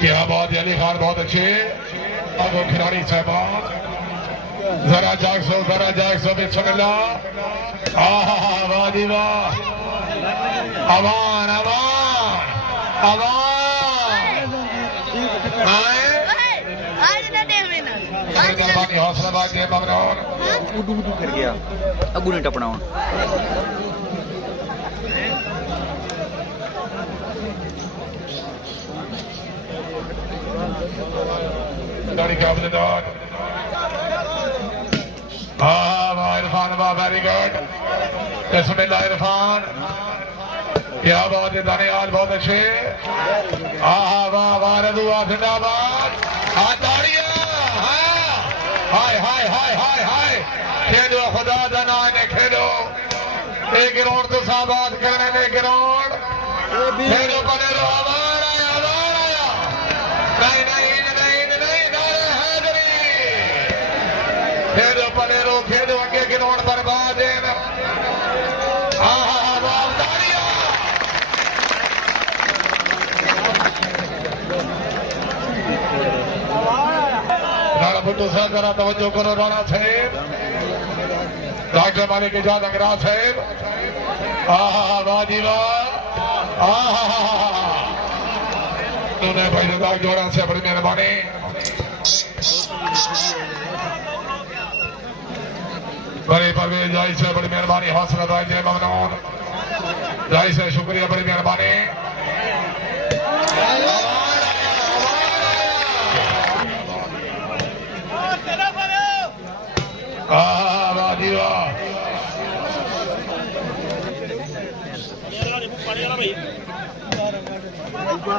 क्या बात है अली खान, बहुत अच्छे आगो खिलाड़ी साहबान। जरा जाग सो बिस्मिल्लाह। वाह जी वाह, अवान अवान अवान हौसला बात है उडू कर गया अगू नहीं टपना गाड़ी का अवदान। इरफान वाह, वेरी गुड, बिस्मिल्लाह इरफान, क्या बात है दानियाल, बहुत अच्छे। वाह वाह रदुआ जिंदाबाद, हाय हाय हाय हाय हाय, खेलो खुदा दा नाम ने खेलो। एक ग्राउंड तो साबाद करने में ग्राउंड खेलो बने रहो। आवार आया नहीं नहीं नहीं नहीं नारे हैदरी, खेलो बने रहो, खेलो अगे ग्राउंड बर्बाद है। भुट्टो साहब जरा तवज्जो करो, राणा साहेब, डॉक्टर मालिक इजाज अंगराज साहेब। वाह जी वाह, तूने भाई रजाक जोड़ा से बड़ी मेहरबानी। बड़ी परवेज जाई से बड़ी मेहरबानी, हौसला दाई जय ममनून जाई से शुक्रिया, बड़ी मेहरबानी।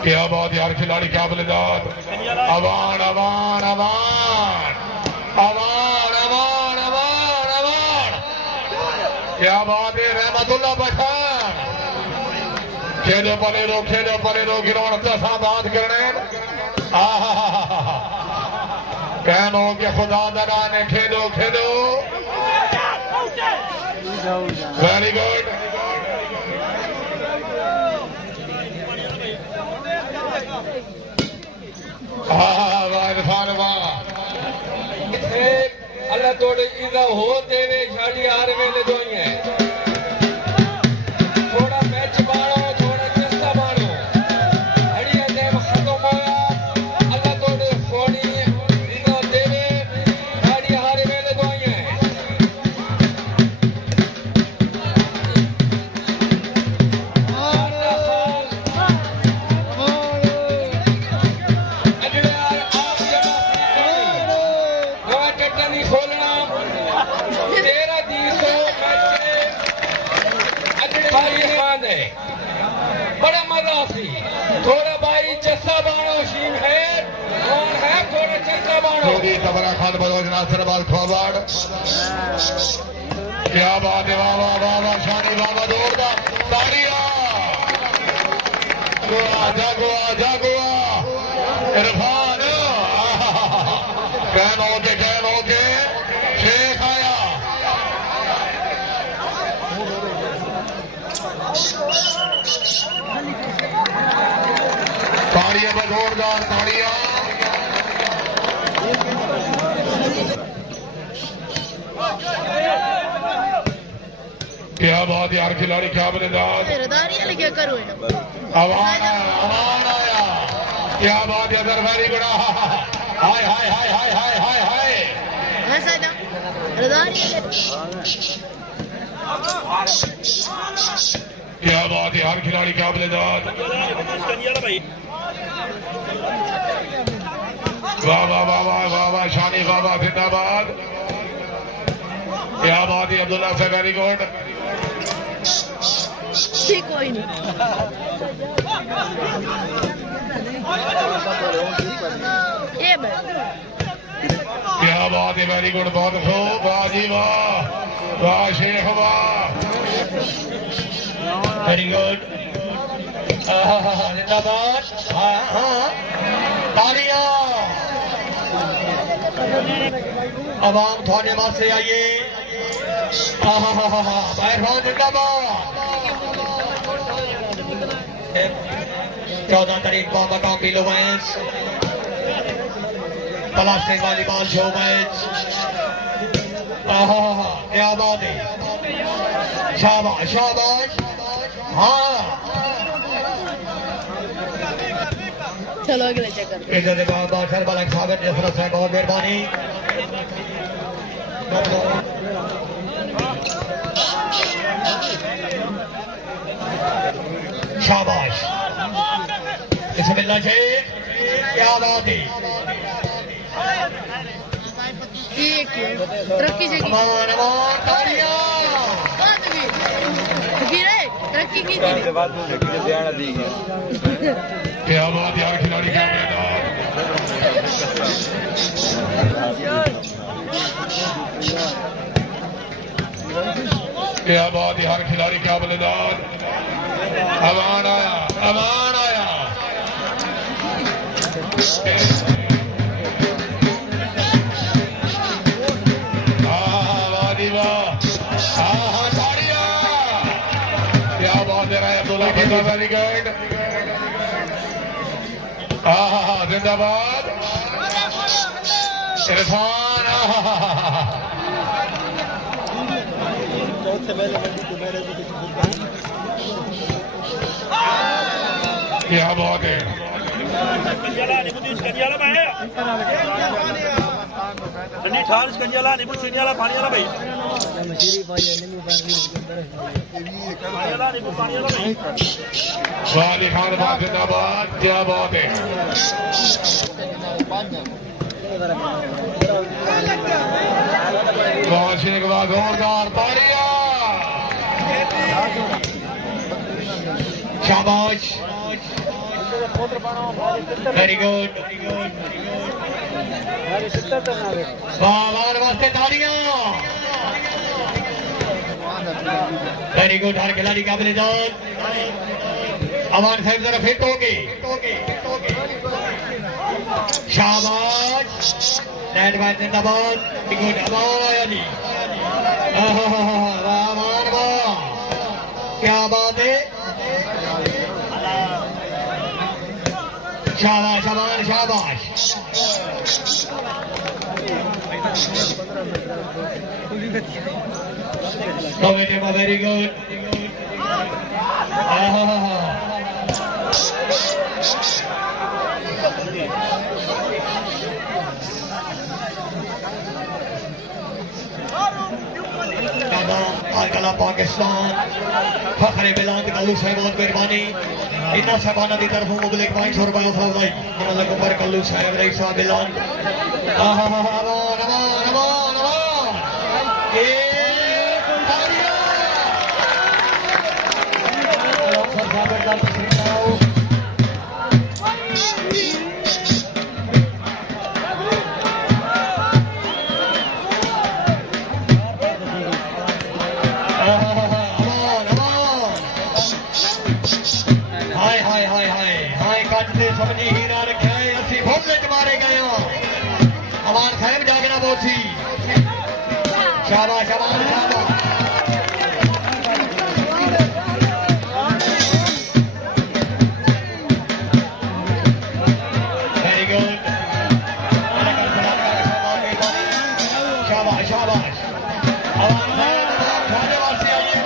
क्या बात यार, खिलाड़ी क्या बलिदाद। अवान अवान अवान अवान अवान अवान अवान, क्या बात है रहमतुल्लाह पठान। खेलो पले रो गिरोण तसा बात करने। कहनो के खुदा दरा ने खेलो खेलो, वेरी गुड। अल्लाह थोड़ी इजा हो देवे शादी हार वेले दोई है। थोड़ा मैच बाड़ो, थोड़ा चिस्ता बाड़ो, हड़िया टाइम खत्म होया। अल्लाह थोड़ी थोड़ी इजा देवे शादी हार वेले दोई है। बड़ा मजा सी। थोड़ा भाई चस्सा बाणो शीम है, कौन है थोड़ा चस्सा बाणो। तबरा खान बलोच नासराबाद फॉरवर्ड, क्या बात है, वाह वाह वाह वाह, शानी बाबा दौड़दा ताड़िया, जागुआ इरफान, कहनो के शेख आया। ताड़िया में जोरदार ताड़िया। क्या बात यार, खिलाड़ी क्या बलिदाद। अवान आया, क्या बात है, अदर वेरी गुड। हाय हाय हाय हाय हाय हाय हाय, क्या बात है, हर खिलाड़ी क्या बलिदाद। वाह वाह वाह वाह वाह वाह, शानी बाबा जिंदाबाद, क्या बात है, अब्दुल्ला से वेरी गुड। कोई नहीं क्या बात है, वेरी गुड, बहुत खूब, वाह जी वाह, वाह शेख वाह, वेरी गुड, जिंदाबाद। तालियां अवाम थोड़े वास्ते आइए। जिंदाबाद। 14 तारीख को मकाम below match plastic volleyball show match क्या बात है शाबाश शाबाश हाँ चलो अगले चेक करते हैं। इज्जत बहुत सर बालक साबित जफरत साहब बहुत मेहरबानी शाबाश इसे मिलना चाहिए क्या बात है तरक्की से अमान अमान तालियां तरक्की की क्या बात यार खिलाड़ी क्या मैदान क्या बात यार खिलाड़ी क्या बलिदान अमान आया अमान आया वाह ताड़ियां क्या बात है अब्दुल्ला की वेरी गुड जिंदाबाद इरफान क्या बात है वाली खान बात जिंदाबाद क्या बात है वाशिंग के बाद जोरदार तालियां शाबाश वेरी गुड बाबर वास्ते तालियां वेरी गुड हर खिलाड़ी का बलिदान अमान साहब जरा फिट हो गए शाबाश नेट मैच जिंदाबाद गुड अमान अली अमान वाह क्या बात है शाबाश अमान शाबाश कमेटी में वेरी गुड कला पाकिस्तान फखरे बिलान कल्लू साहब बहुत मेहरबानी इतना साहबाना की तरफ मुबलिक ₹500 फरमाई मतलब ऊपर कल्लू साहब रईस साहब बिलान सबने हीरा रखे असि भोले च मारे गए अमान साहब जागना बहुत सी शाबाश अमान शाबाश वेरी गुड शाबाश शाबाश अमान साहब खाने वास्ते आइए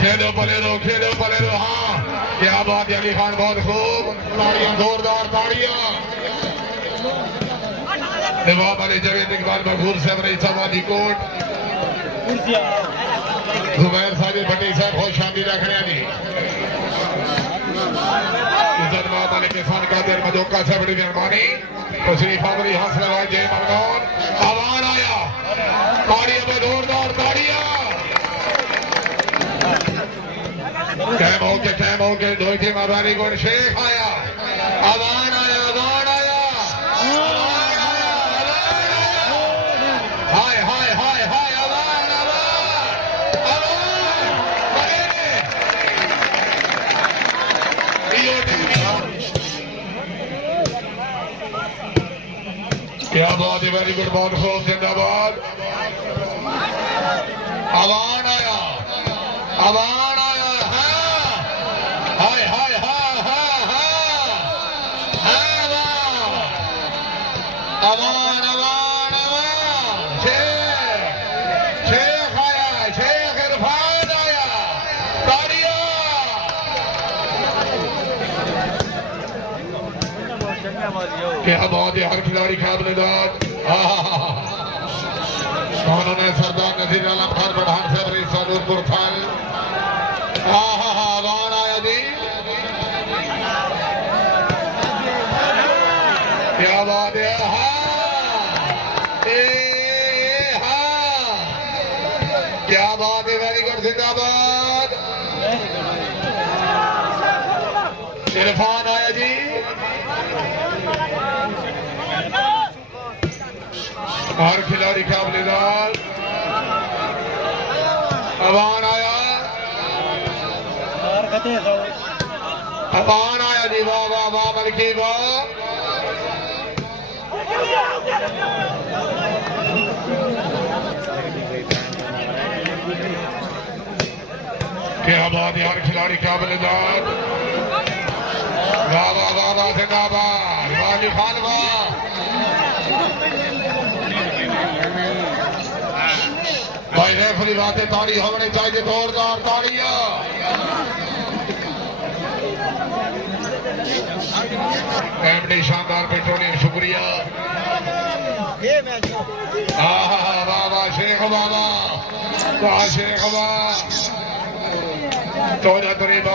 खेलो पलेरो हाँ क्या बात है अली खान बहुत खूब ताड़ियां जोरदार ताड़ियां नवाब अली जवेद इकबाल मकबूल साहब रईस साहब कोट जुबैर साहब भट्टी साहब बहुत शांति रखने जी इज्जत नवाब अली किसान का देर मजोका साहब बड़ी मेहरबानी तशरीफ आवरी हौसला जय मनोन आवाज आया ताड़ियां में जोरदार ताड़ियां टाइम हो गया दो टीम वेरी गुड शेख आया अवान आया हाय हाय हाय हाय अवान क्या बात है वेरी गुड बहुत खूब जिंदाबाद अवान आया हाय हाय अवान शेख आया, शेख इरफान आया, ताड़िया क्या बात है, हर खिलाड़ी काबिल-ए-दाद। उन्होंने सरदार नजीर आलम खान प्रधान साहब सादुरपुर फल अवान आया जी, क्या बात है। क्या बात है, वेरी गुड, जिंदाबाद। इरफान आया जी, हर खिलाड़ी काबिल-ए-दाद। अवान आया जी, वाह वाह वाह मलकी वाह। क्या बात है, हर खिलाड़ी काबिल-ए-दाद। वाह वाह वाह वाह, जिंदाबाद, वाली खान वाह। भाई रेफरी बातें ताड़ी होनी चाहिए, जोरदार ताड़ियां। एमडी शानदार पेट्रोलियम, शुक्रिया। वाह वाह शेख बाबा, वाह शेख वाह। 14 तरीबा